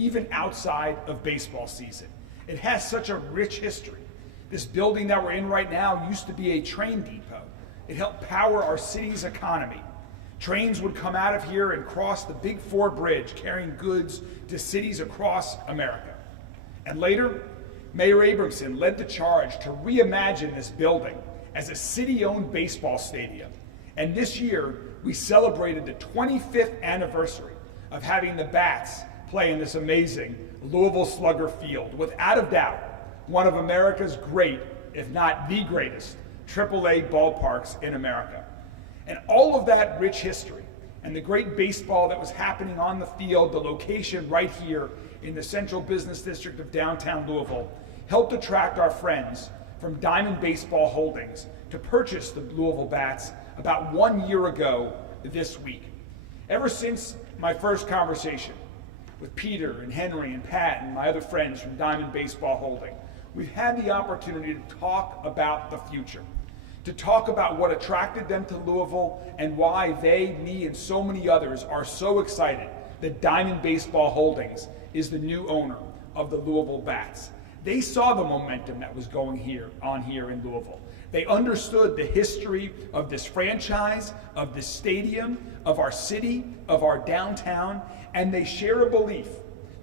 even outside of baseball season. It has such a rich history. This building that we're in right now used to be a train depot. It helped power our city's economy. Trains would come out of here and cross the Big Four Bridge, carrying goods to cities across America. And later, Mayor Abramson led the charge to reimagine this building as a city-owned baseball stadium. And this year, we celebrated the 25th anniversary of having the Bats play in this amazing Louisville Slugger Field. Without a doubt, one of America's great, if not the greatest, AAA ballparks in America. And all of that rich history and the great baseball that was happening on the field, the location right here in the central business district of downtown Louisville, helped attract our friends from Diamond Baseball Holdings to purchase the Louisville Bats about 1 year ago this week. Ever since my first conversation with Peter and Henry and Pat and my other friends from Diamond Baseball Holding, we've had the opportunity to talk about the future, to talk about what attracted them to Louisville and why they, me, and so many others are so excited that Diamond Baseball Holdings is the new owner of the Louisville Bats. They saw the momentum that was going on here in Louisville. They understood the history of this franchise, of this stadium, of our city, of our downtown, and they share a belief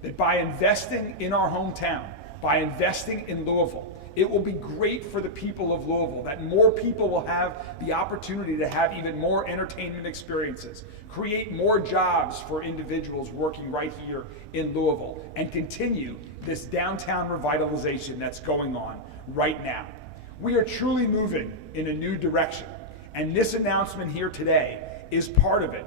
that by investing in our hometown, by investing in Louisville, it will be great for the people of Louisville, that more people will have the opportunity to have even more entertainment experiences, create more jobs for individuals working right here in Louisville, and continue this downtown revitalization that's going on right now. We are truly moving in a new direction, and this announcement here today is part of it.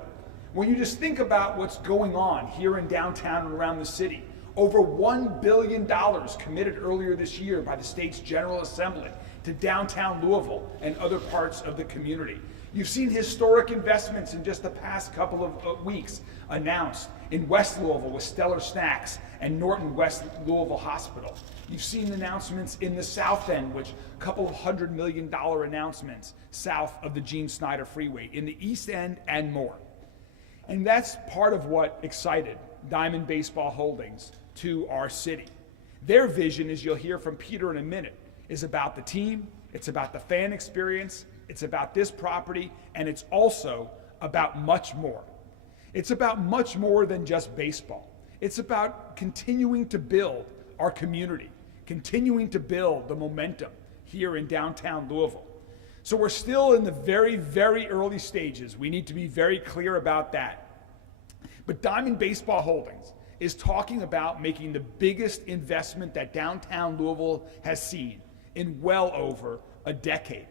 When you just think about what's going on here in downtown and around the city, over $1 billion committed earlier this year by the state's General Assembly to downtown Louisville and other parts of the community. You've seen historic investments in just the past couple of weeks announced in West Louisville with Stellar Snacks and Norton West Louisville Hospital. You've seen announcements in the South End, which a couple of $100 million announcements south of the Gene Snyder Freeway, in the East End and more. And that's part of what excited Diamond Baseball Holdings to our city. Their vision, as you'll hear from Peter in a minute, is about the team, it's about the fan experience, it's about this property, and it's also about much more. It's about much more than just baseball. It's about continuing to build our community, continuing to build the momentum here in downtown Louisville. So we're still in the very, very early stages. We need to be very clear about that. But Diamond Baseball Holdings is talking about making the biggest investment that downtown Louisville has seen in well over a decade.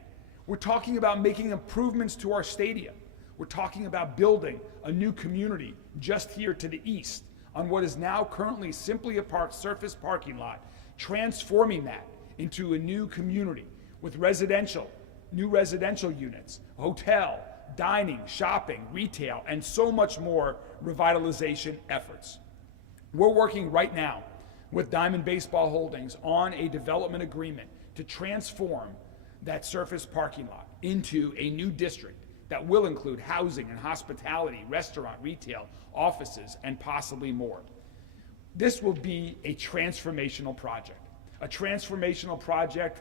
We're talking about making improvements to our stadium. We're talking about building a new community just here to the east on what is now currently simply a surface parking lot, transforming that into a new community with new residential units, hotel, dining, shopping, retail, and so much more revitalization efforts. We're working right now with Diamond Baseball Holdings on a development agreement to transform that surface parking lot into a new district that will include housing and hospitality, restaurant, retail, offices, and possibly more. This will be a transformational project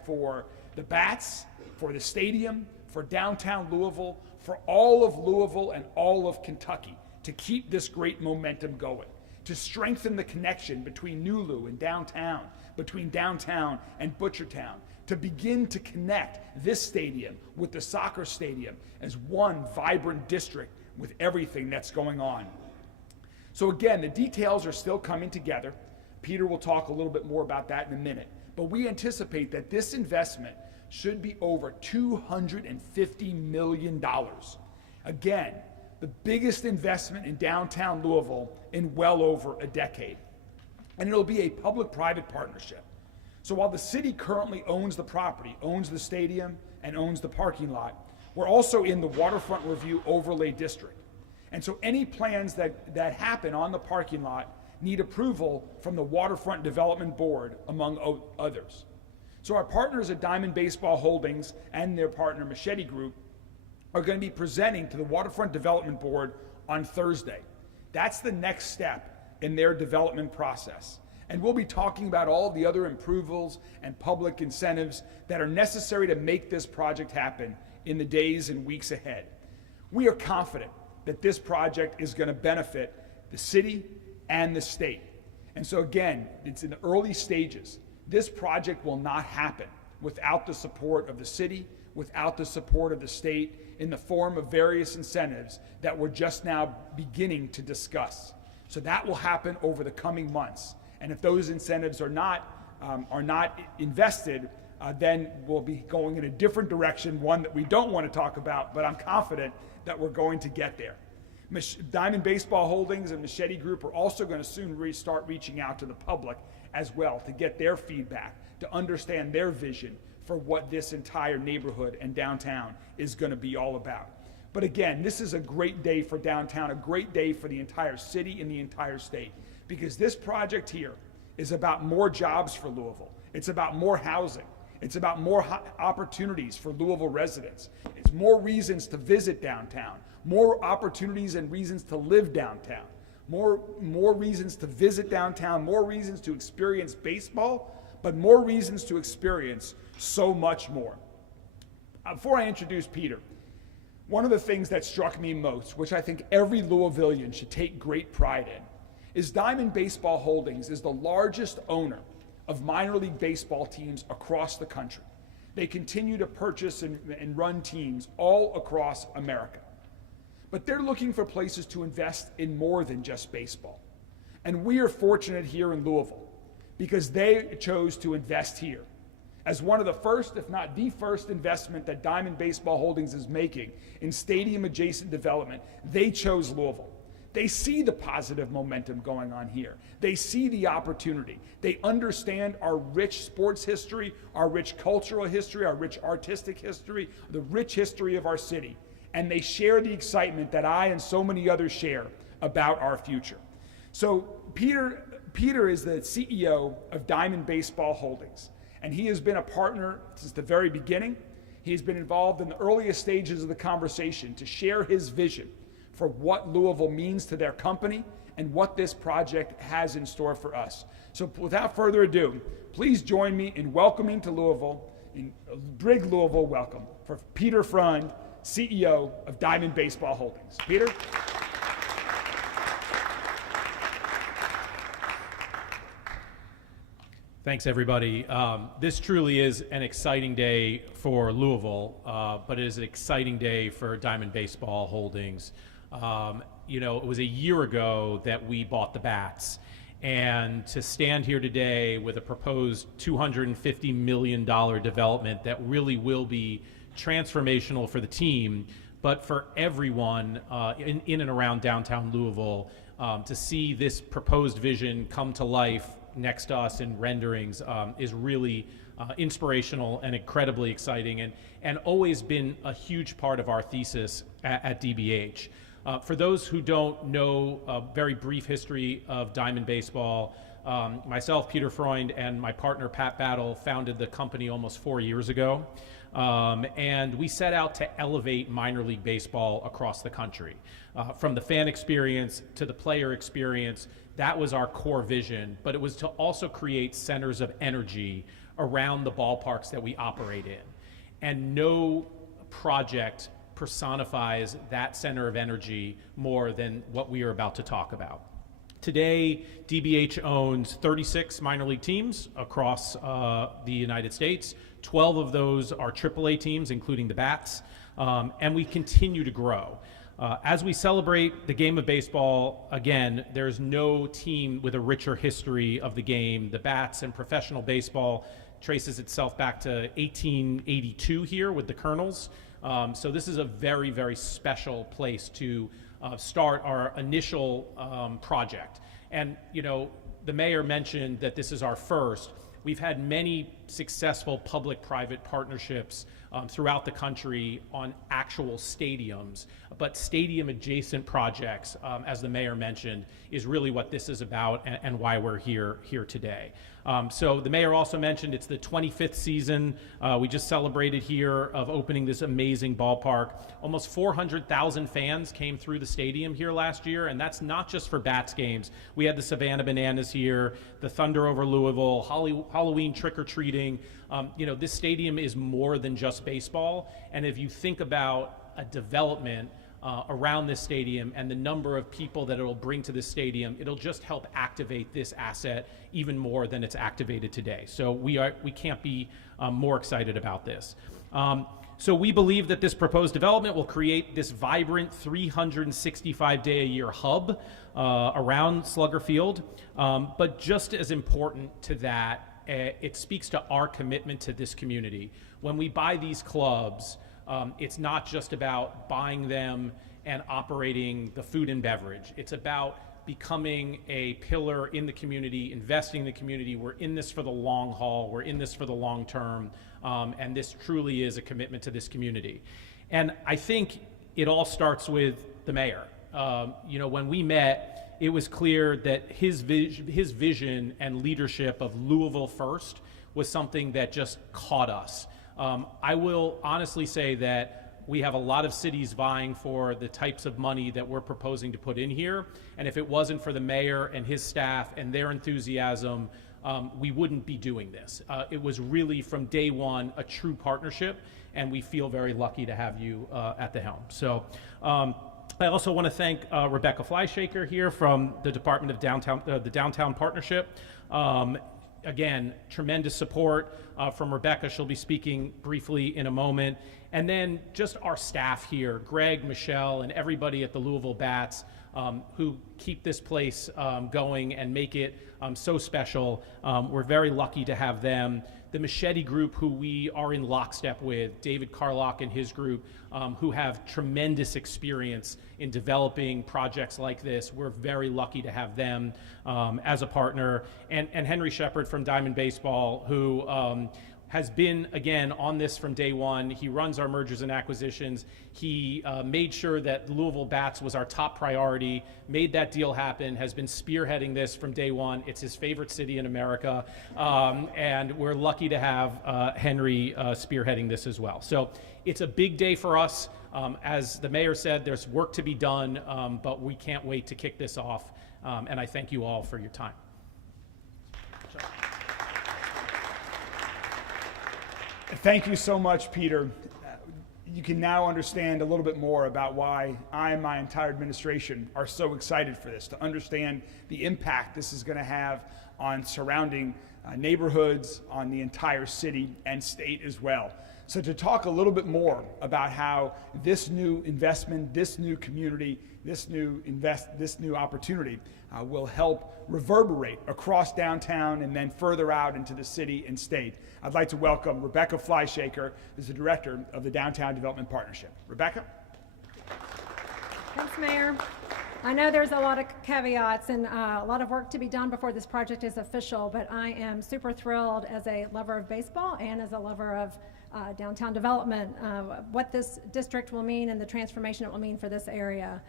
for the Bats, for the stadium, for downtown Louisville, for all of Louisville and all of Kentucky, to keep this great momentum going, to strengthen the connection between New Lou and downtown, between downtown and Butchertown, to begin to connect this stadium with the soccer stadium as one vibrant district with everything that's going on. So again, the details are still coming together. Peter will talk a little bit more about that in a minute, but we anticipate that this investment should be over $250 million. Again, the biggest investment in downtown Louisville in well over a decade. And it'll be a public-private partnership. So while the city currently owns the property, owns the stadium, and owns the parking lot, we're also in the Waterfront Review Overlay District. And so any plans that happen on the parking lot need approval from the Waterfront Development Board, among others. So our partners at Diamond Baseball Holdings and their partner Machete Group are going to be presenting to the Waterfront Development Board on Thursday. That's the next step in their development process. And we'll be talking about all the other approvals and public incentives that are necessary to make this project happen in the days and weeks ahead. We are confident that this project is going to benefit the city and the state. And so again, it's in the early stages. This project will not happen without the support of the city, without the support of the state, in the form of various incentives that we're just now beginning to discuss. So that will happen over the coming months. And if those incentives are not invested, then we'll be going in a different direction, one that we don't want to talk about, but I'm confident that we're going to get there. Diamond Baseball Holdings and Machete Group are also going to soon start reaching out to the public as well to get their feedback, to understand their vision for what this entire neighborhood and downtown is going to be all about. But again, this is a great day for downtown, a great day for the entire city and the entire state, because this project here is about more jobs for Louisville. It's about more housing. It's about more opportunities for Louisville residents. It's more reasons to visit downtown, more opportunities and reasons to live downtown, more reasons to visit downtown, more reasons to experience baseball, but more reasons to experience so much more. Before I introduce Peter, one of the things that struck me most, which I think every Louisvillian should take great pride in, is Diamond Baseball Holdings is the largest owner of minor league baseball teams across the country. They continue to purchase and run teams all across America. But they're looking for places to invest in more than just baseball. And we are fortunate here in Louisville because they chose to invest here. As one of the first, if not the first investment that Diamond Baseball Holdings is making in stadium adjacent development, they chose Louisville. They see the positive momentum going on here. They see the opportunity. They understand our rich sports history, our rich cultural history, our rich artistic history, the rich history of our city. And they share the excitement that I and so many others share about our future. So Peter is the CEO of Diamond Baseball Holdings, and he has been a partner since the very beginning. He has been involved in the earliest stages of the conversation to share his vision for what Louisville means to their company and what this project has in store for us. So without further ado, please join me in welcoming to Louisville, in a big Louisville welcome, for Peter Freund, CEO of Diamond Baseball Holdings. Peter? Thanks, everybody. This truly is an exciting day for Louisville, but it is an exciting day for Diamond Baseball Holdings. It was a year ago that we bought the bats, and to stand here today with a proposed $250 million development that really will be transformational for the team, but for everyone in and around downtown Louisville, to see this proposed vision come to life next to us in renderings is really inspirational and incredibly exciting, and always been a huge part of our thesis at DBH. For those who don't know a very brief history of Diamond Baseball, myself, Peter Freund, and my partner, Pat Battle, founded the company almost 4 years ago. And we set out to elevate minor league baseball across the country. From the fan experience to the player experience, that was our core vision, but it was to also create centers of energy around the ballparks that we operate in. And no project personifies that center of energy more than what we are about to talk about. Today, DBH owns 36 minor league teams across the United States. 12 of those are AAA teams, including the Bats, and we continue to grow. As we celebrate the game of baseball, again, there's no team with a richer history of the game. The Bats and professional baseball traces itself back to 1882 here with the Colonels. So this is a very, very special place to start our initial project. And, the mayor mentioned that this is our first. We've had many successful public-private partnerships throughout the country on actual stadiums, but stadium-adjacent projects, as the mayor mentioned, is really what this is about and why we're here today. So the mayor also mentioned it's the 25th season. We just celebrated here of opening this amazing ballpark. Almost 400,000 fans came through the stadium here last year, and that's not just for Bats games. We had the Savannah Bananas here, the Thunder over Louisville, Halloween trick-or-treating. This stadium is more than just baseball, and if you think about a development around this stadium and the number of people that it'll bring to this stadium, it'll just help activate this asset even more than it's activated today. So we can't be more excited about this. So we believe that this proposed development will create this vibrant 365-day-a-year hub around Slugger Field. But just as important to that, it speaks to our commitment to this community. When we buy these clubs, it's not just about buying them and operating the food and beverage. It's about becoming a pillar in the community, investing in the community. We're in this for the long haul. We're in this for the long term. And this truly is a commitment to this community. And I think it all starts with the mayor. When we met, it was clear that his vision and leadership of Louisville first was something that just caught us. I will honestly say that we have a lot of cities vying for the types of money that we're proposing to put in here. And if it wasn't for the mayor and his staff and their enthusiasm, we wouldn't be doing this. It was really from day one a true partnership, and we feel very lucky to have you at the helm. So I also want to thank Rebecca Flyshaker here from the Department of the Downtown Partnership. Again, tremendous support from Rebecca. She'll be speaking briefly in a moment. And then just our staff here, Greg, Michelle, and everybody at the Louisville Bats who keep this place going and make it so special. We're very lucky to have them. The Machete Group, who we are in lockstep with, David Carlock and his group, who have tremendous experience in developing projects like this. We're very lucky to have them as a partner. And Henry Shepard from Diamond Baseball, who has been, again, on this from day one. He runs our mergers and acquisitions. He made sure that Louisville Bats was our top priority, made that deal happen, has been spearheading this from day one. It's his favorite city in America, and we're lucky to have Henry spearheading this as well. So it's a big day for us. As the mayor said, there's work to be done, but we can't wait to kick this off, and I thank you all for your time. Thank you so much, Peter. You can now understand a little bit more about why I and my entire administration are so excited for this, to understand the impact this is going to have on surrounding neighborhoods, on the entire city and state as well. So to talk a little bit more about how this new investment, this new community, this new opportunity will help reverberate across downtown and then further out into the city and state, I'd like to welcome Rebecca Flyshaker, who's the director of the Downtown Development Partnership. Rebecca? Thanks, Mayor. I know there's a lot of caveats and a lot of work to be done before this project is official, but I am super thrilled as a lover of baseball and as a lover of downtown development, what this district will mean and the transformation it will mean for this area.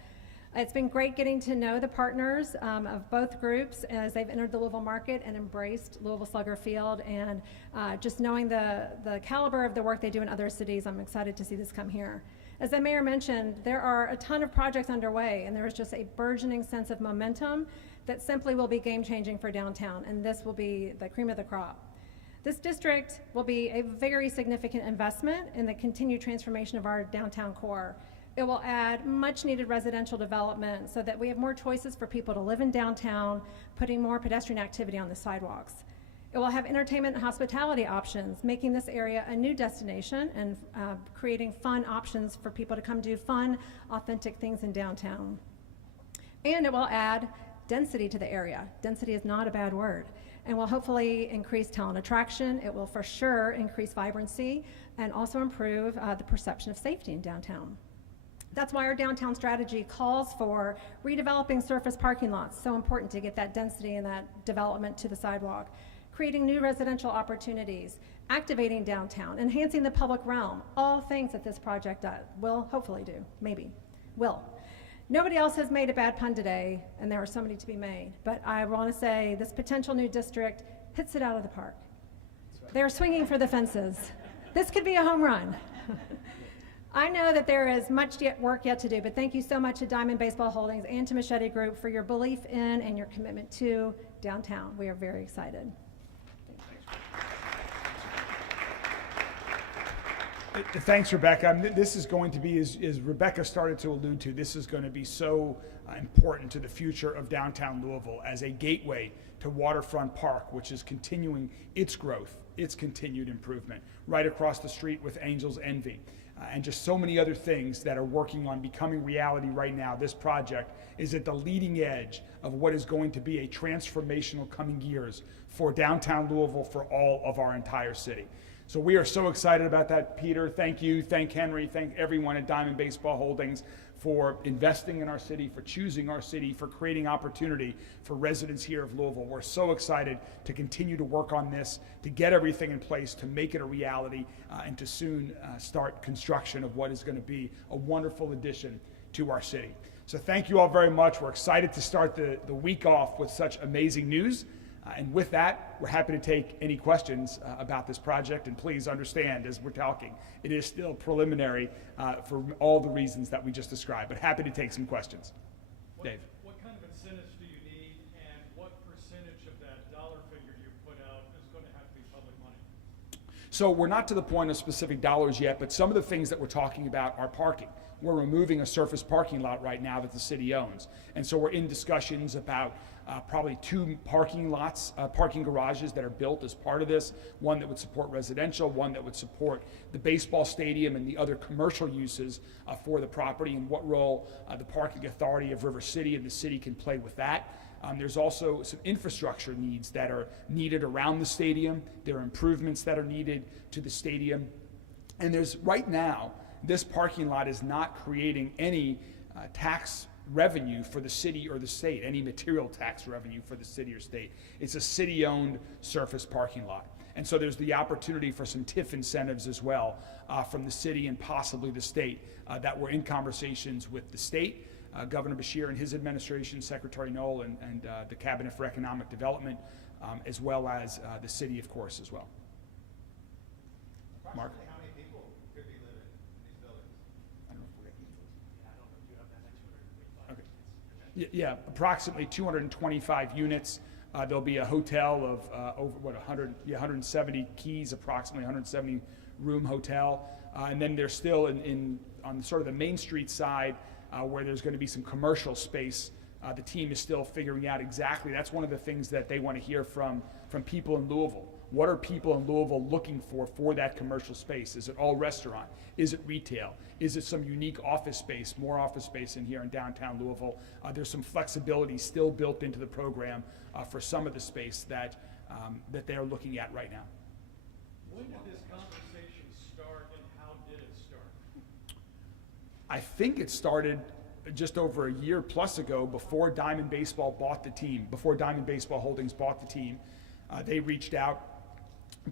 It's been great getting to know the partners of both groups as they've entered the Louisville market and embraced Louisville Slugger Field, and just knowing the caliber of the work they do in other cities, I'm excited to see this come here. As the mayor mentioned, there are a ton of projects underway, and there is just a burgeoning sense of momentum that simply will be game-changing for downtown, and this will be the cream of the crop. This district will be a very significant investment in the continued transformation of our downtown core. It will add much needed residential development so that we have more choices for people to live in downtown, putting more pedestrian activity on the sidewalks. It will have entertainment and hospitality options, making this area a new destination and creating fun options for people to come do fun, authentic things in downtown. And it will add density to the area. Density is not a bad word. And will hopefully increase talent attraction. It will for sure increase vibrancy and also improve the perception of safety in downtown. That's why our downtown strategy calls for redeveloping surface parking lots, so important to get that density and that development to the sidewalk. creating new residential opportunities, activating downtown, enhancing the public realm, all things that this project will hopefully do, maybe, will. Nobody else has made a bad pun today, and there are so many to be made, but I want to say this potential new district hits it out of the park. They're swinging for the fences. This could be a home run. I know that there is much work yet to do, but thank you so much to Diamond Baseball Holdings and to Machete Group for your belief in and your commitment to downtown. We are very excited. Thanks, Rebecca. This is going to be, as Rebecca started to allude to, this is going to be so important to the future of downtown Louisville as a gateway to Waterfront Park, which is continuing its growth, its continued improvement, right across the street with Angels Envy. And just so many other things that are working on becoming reality right now. This project is at the leading edge of what is going to be a transformational coming years for downtown Louisville, for all of our entire city. So we are so excited about that, Peter. Thank you, thank Henry, thank everyone at Diamond Baseball Holdings for investing in our city, for choosing our city, for creating opportunity for residents here of Louisville. We're so excited to continue to work on this, to get everything in place, to make it a reality, and to soon start construction of what is going to be a wonderful addition to our city. So thank you all very much. We're excited to start the week off with such amazing news. And with that, we're happy to take any questions about this project. And please understand, as we're talking, it is still preliminary for all the reasons that we just described. But happy to take some questions. Dave. What kind of incentives do you need, and what percentage of that dollar figure you put out is going to have to be public money? So we're not to the point of specific dollars yet, but some of the things that we're talking about are parking. We're removing a surface parking lot right now that the city owns. And so we're in discussions about probably 2 parking lots, parking garages that are built as part of this, one that would support residential, one that would support the baseball stadium and the other commercial uses for the property, and what role the parking authority of River City and the city can play with that. There's also some infrastructure needs that are needed around the stadium. There are improvements that are needed to the stadium. And there's, right now, this parking lot is not creating any tax revenue for the city or the state, any material tax revenue for the city or state. It's a city-owned surface parking lot. And so there's the opportunity for some TIF incentives as well from the city and possibly the state that we're in conversations with the state, Governor Beshear and his administration, Secretary Knoll and the Cabinet for Economic Development, as well as the city, of course, as well. Mark? How many people could be living in these buildings? I don't know if we're getting into this. I don't know if you have that Okay. Yeah, approximately 225 units. There'll be a hotel of over 170 keys, approximately 170 room hotel. And then there's still on sort of the Main Street side where there's going to be some commercial space. The team is still figuring out exactly. That's one of the things that they want to hear from people in Louisville. What are people in Louisville looking for that commercial space? Is it all restaurant? Is it retail? Is it some unique office space, more office space in here in downtown Louisville? There's some flexibility still built into the program for some of the space that they're looking at right now. When did this conversation start, and how did it start? I think it started just over a year plus ago, before Diamond Baseball bought the team, before Diamond Baseball Holdings bought the team. They reached out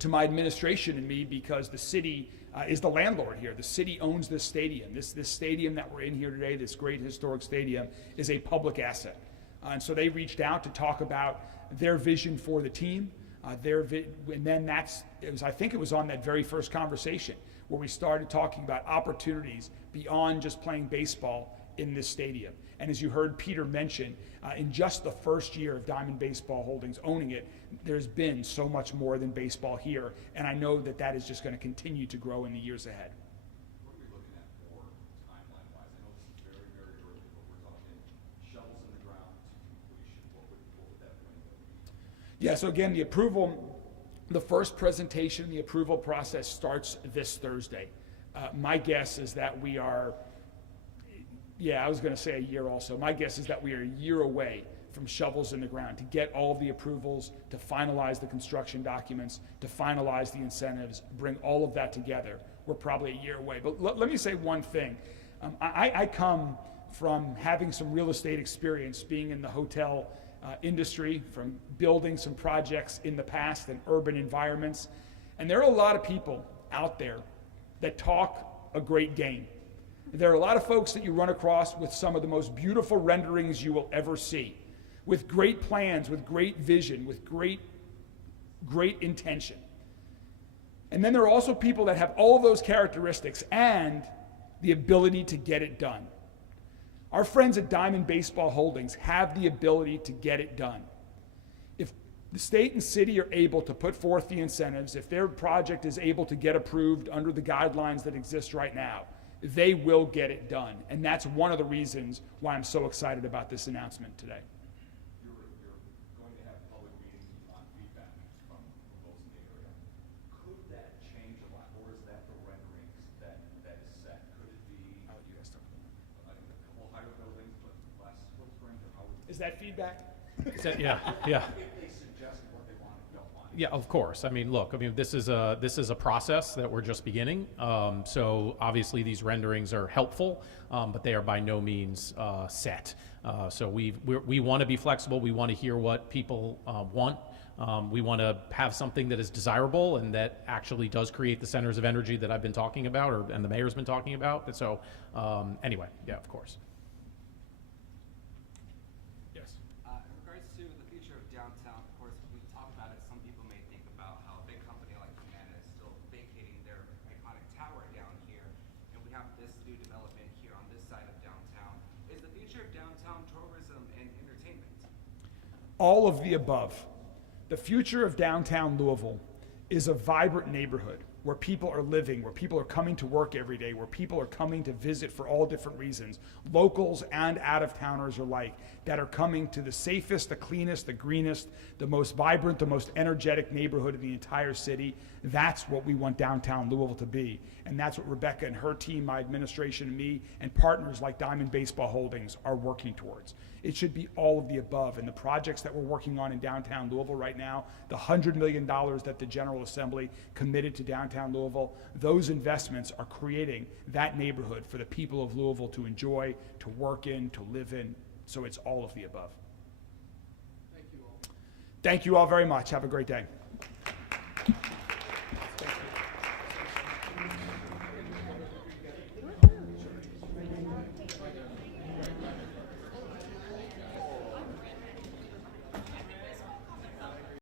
to my administration and me because the city is the landlord here. The city owns this stadium. This stadium that we're in here today, this great historic stadium, is a public asset. And so they reached out to talk about their vision for the team. And then I think it was on that very first conversation where we started talking about opportunities beyond just playing baseball in this stadium. And as you heard Peter mention, in just the first year of Diamond Baseball Holdings owning it, there's been so much more than baseball here, and I know that is just going to continue to grow in the years ahead. What are we looking at more timeline-wise? I know this is very, very early, but we're talking shovels in the ground to completion. What would that window be? Yeah, so again, the first presentation, the approval process starts this Thursday. My guess is that we are, I was going to say a year also. My guess is that we are a year away from shovels in the ground to get all of the approvals, to finalize the construction documents, to finalize the incentives, bring all of that together. We're probably a year away. But let me say one thing. I come from having some real estate experience, being in the hotel industry, from building some projects in the past in urban environments. And there are a lot of people out there that talk a great game. There are a lot of folks that you run across with some of the most beautiful renderings you will ever see, with great plans, with great vision, with great intention. And then there are also people that have all of those characteristics and the ability to get it done. Our friends at Diamond Baseball Holdings have the ability to get it done. If the state and city are able to put forth the incentives, if their project is able to get approved under the guidelines that exist right now, they will get it done. And that's one of the reasons why I'm so excited about this announcement today. You're going to have public meetings on feedback from those in the area. Could that change a lot, or is that the renderings that is set? Could it be a couple higher buildings but less footprint, or how would Is that feedback? Yeah. if they suggest what they want and don't want? Yeah, of course. I mean, look, this is a process that we're just beginning. So obviously these renderings are helpful, but they are by no means set. So we want to be flexible. We want to hear what people want. We want to have something that is desirable and that actually does create the centers of energy that I've been talking about, and the mayor's been talking about. And so anyway, yeah, of course. Yes. In regards to the future of downtown, of course, we talk about it. Some people may think about how a big company like Humana is still vacating their iconic tower down here, and we have this new development here on this side of downtown. Is the future of downtown tourism and entertainment? All of the above. The future of downtown Louisville is a vibrant neighborhood where people are living, where people are coming to work every day, where people are coming to visit for all different reasons, locals and out-of-towners alike, that are coming to the safest, the cleanest, the greenest, the most vibrant, the most energetic neighborhood in the entire city. That's what we want downtown Louisville to be. And that's what Rebecca and her team, my administration, and me, and partners like Diamond Baseball Holdings are working towards. It should be all of the above. And the projects that we're working on in downtown Louisville right now, the $100 million that the General Assembly committed to downtown Louisville, those investments are creating that neighborhood for the people of Louisville to enjoy, to work in, to live in. So it's all of the above. Thank you all. Thank you all very much. Have a great day.